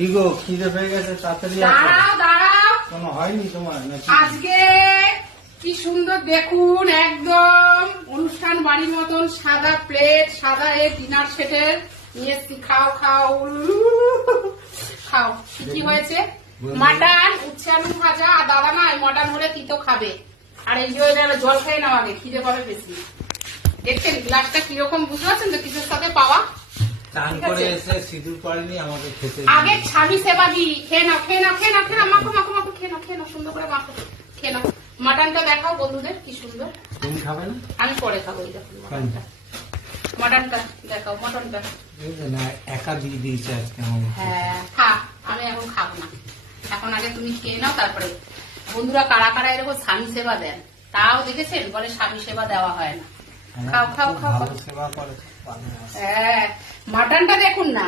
কি গো খিদে পেয়ে গেছে তাড়াতাড়ি দাঁড়াও দাঁড়াও, কোনো হয়নি তোমার নাকি? আজকে কি সুন্দর দেখুন, একদম অনুষ্ঠান বাড়ির মতন সাদা প্লেট, সাদা ডিনার সেটের নিয়ে এসছি। খাও খাও খাও। কি হয়েছে? মাটন, উচ্ছে আলু ভাজা। আর দাদা না মটন হলে তিতো খাবে। আর এই যে জল খেয়ে নাও, আগে খিদে পাবে বেশি। দেখছেন গ্লাসটা কিরকম, বুঝতে পারছেন তো কিছুর সাথে পাওয়া। চান করে এসে সিঁদুর পড়েনি, আমাকে খেতে আগে স্বামী সেবা দি। খেয়ে নাও খেয়ে নাও খেয়ে নাও খেয়ে নাও, মাখো মাখো মাখো, খেয়ে নাও খেয়ে নাও, সুন্দর করে মাখো, খেয়ে নাও। মাটনটা দেখাও বন্ধুদের কি সুন্দর। তুমি খাবে না? আমি পরে খাবো। এই দেখুন মাটনটা, মাটনটা দেখাও, মাটনটা। না একা দিয়ে দিয়েছে আজকে আমার। হ্যাঁ খা, আমি এখন খাবো না, এখন আগে তুমি খেয়ে নাও। তারপরে বন্ধুরা কারা কারা এরকম স্বামী সেবা দেন, তাও দেখেছেন, বলে স্বামী সেবা দেওয়া হয় না। খাও খাও খাও। ভালো সেবা করে। হ্যাঁ মাটনটা দেখুন না,